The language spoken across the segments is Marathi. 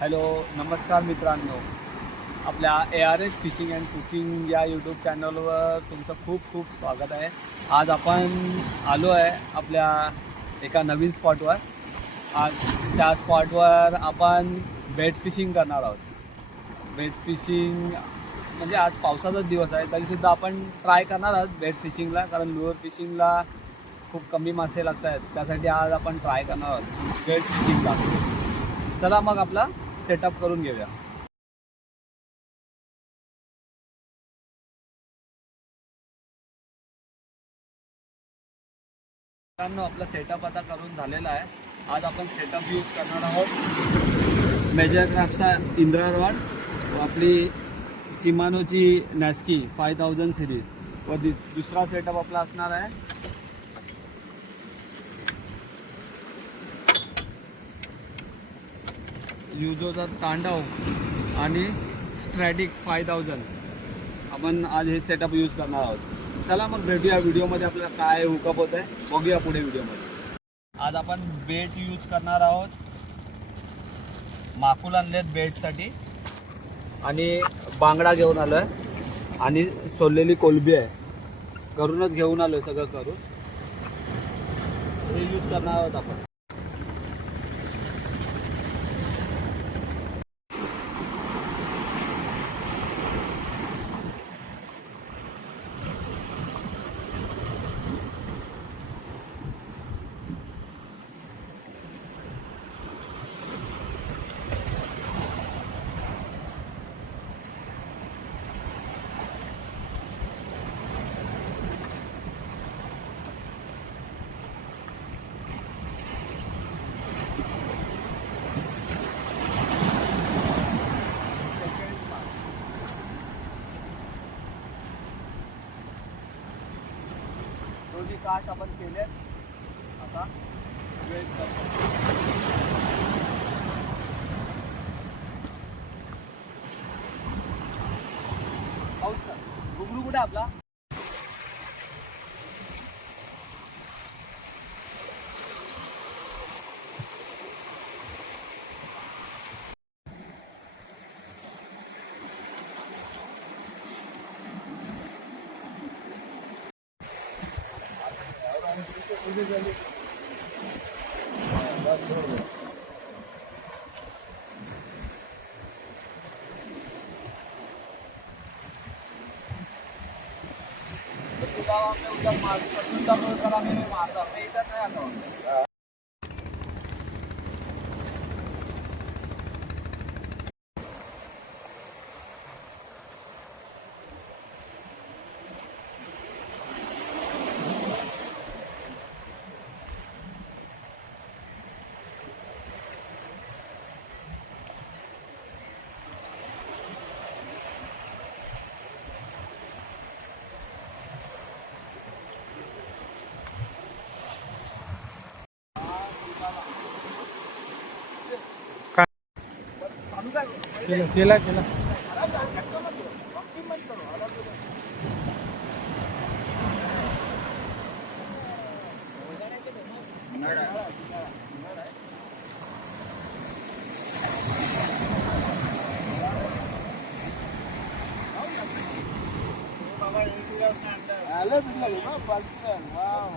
हॅलो नमस्कार मित्रांनो. आपल्या A R S fishing and cooking या यूट्यूब चॅनलवर तुमचं खूप खूप स्वागत आहे. आज आपण आलो आहे आपल्या एका नवीन स्पॉटवर आज त्या स्पॉटवर आपण बेट फिशिंग करणार आहोत. बेट फिशिंग म्हणजे आज पावसाचाच दिवस आहे तरीसुद्धा आपण ट्राय करणार आहोत बेट फिशिंगला कारण लोअर फिशिंगला खूप कमी मासे लागत आहेत त्यासाठी आज आपण ट्राय करणार आहोत बेट फिशिंगला चला मग आपला सेटअप करून घेऊया. मित्रांनो आपला सेटअप आता करून झालेला आहे. आज आपण सेटअप यूज करणार आहोत मेजर क्राफ्टचा इंद्रा रॉड आपली सिमानोची नॅस्की फाय थाउजंड सिरीज व दुसरा सेटअप आपला असणार आहे. युजोचा तांडव आणि स्ट्रॅटिक फाय थाउजंड आपण आज हे सेटअप यूज करणार आहोत. चला मग भेटूया व्हिडिओमध्ये आपल्याला काय हुकअप होत आहे बघूया पुढे व्हिडिओमध्ये आज आपण बेट यूज करणार आहोत. माकूल आणलेत बेटसाठी आणि बांगडा घेऊन आलो आहे आणि सोललेली कोलबी आहे. करूनच घेऊन आलो आहे सगळं करून. हे यूज करणार आहोत आपण. आठ आपण केले आता वेळ पाऊस सर घुगरू कुठे आपला? आहे आपला तुला आपल्या उद्या मार आम्ही इथं नाही आता. केला केला केला ಅಲ್ಲೇ ಬಿಡ್ಲಿಲ್ಲ ಪಾಲ್ಸಿಲ್ಲ ವಾವ್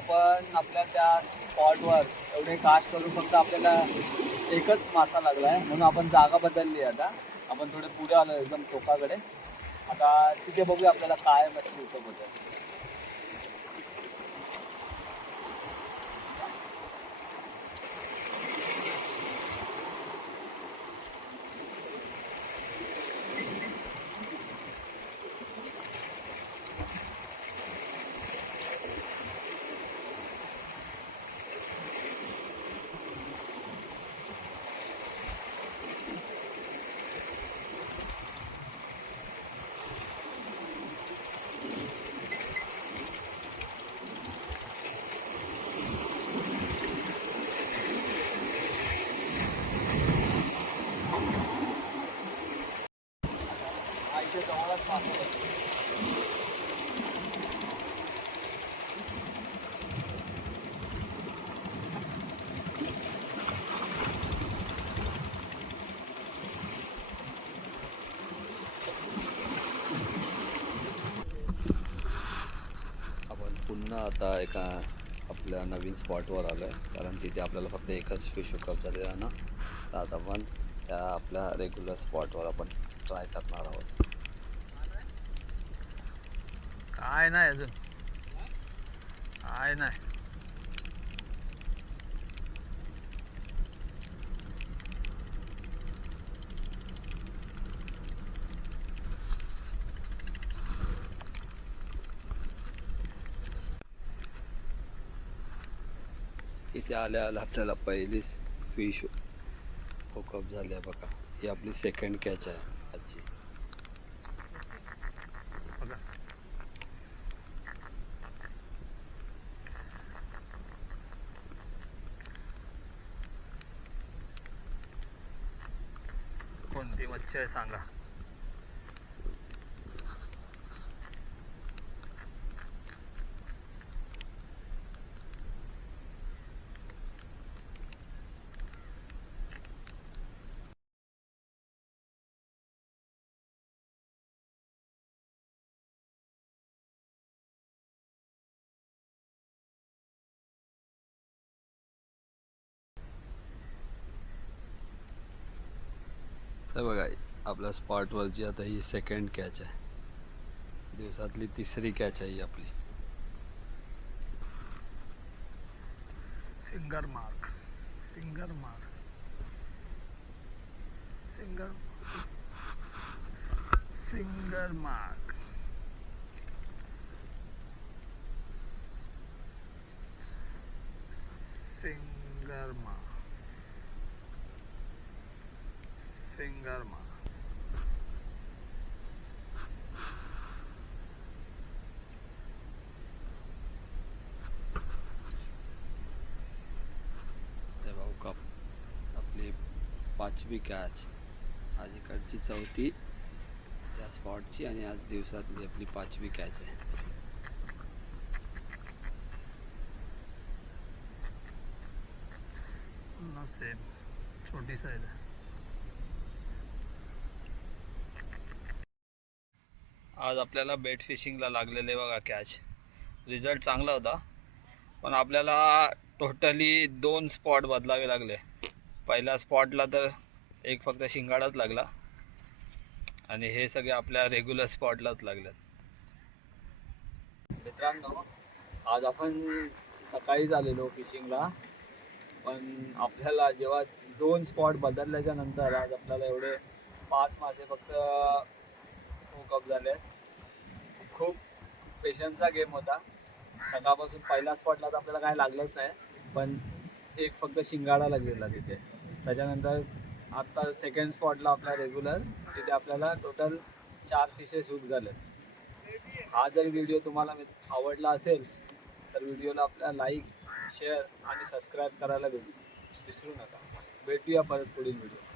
आपण आपल्या त्या स्पॉटवर एवढे कास्ट करून फक्त आपल्याला एकच मासा लागला आहे म्हणून आपण जागा बदलली आहे आता. आपण थोडे पुढे आलो एकदम टोकाकडे. आता तिथे बघूया आपल्याला काय मच्छी होतं आता एका आपल्या नवीन स्पॉटवर आलो आहे कारण तिथे आपल्याला फक्त एकच फिश हुकअप झालेला ना. तर आता आपण त्या आपल्या रेग्युलर स्पॉटवर आपण ट्राय करणार आहोत. काय नाही अजून. काय नाही. इथे आल्या आल्या आपल्याला पहिलीच फिश होकअप झाली आहे बघा. ही आपली सेकंड कॅच आहे आजची. कोणती मच्छी आहे सांगा. तर बघा आपल्या स्पॉटवरची आता ही सेकंड कॅच आहे. दिवसातली तिसरी कॅच आहे ही आपली. Finger mark finger mark finger finger mark finger mark भाऊ कप आपली पाचवी कॅच. आज इकडची चौथी. त्या स्पॉटची आणि आज दिवसातली आपली पाचवी कॅच आहे. सेम छोटी साईज आहे. आज आपल्याला बेट फिशिंगला लागलेले बघा कॅच रिझल्ट चांगला होता. पण आपल्याला टोटली दोन स्पॉट बदलावे लागले. पहिल्या स्पॉटला तर एक फक्त शिंगाडाच लागला. आणि हे सगळे आपल्या रेग्युलर स्पॉटलाच लागलेत. मित्रांनो आज आपण सकाळीच आलेलो फिशिंगला पण आपल्याला जेव्हा दोन स्पॉट बदलल्याच्या नंतर आज आपल्याला एवढे पाच मासे फक्त हुकअप झाले खूप पेशन्सचा गेम होता. सकाळपासून पहिला स्पॉटला तर आपल्याला काय लागलंच नाही. पण एक फक्त शिंगाडाला गेला तिथे. त्याच्यानंतर आत्ता सेकंड स्पॉटला आपला रेग्युलर तिथे आपल्याला टोटल चार फिशेस हुक झाले हा जर व्हिडिओ तुम्हाला आवडला असेल तर व्हिडिओला आपल्या लाईक शेअर आणि सबस्क्राईब करायला भेटू विसरू नका. भेटूया परत पुढील व्हिडिओ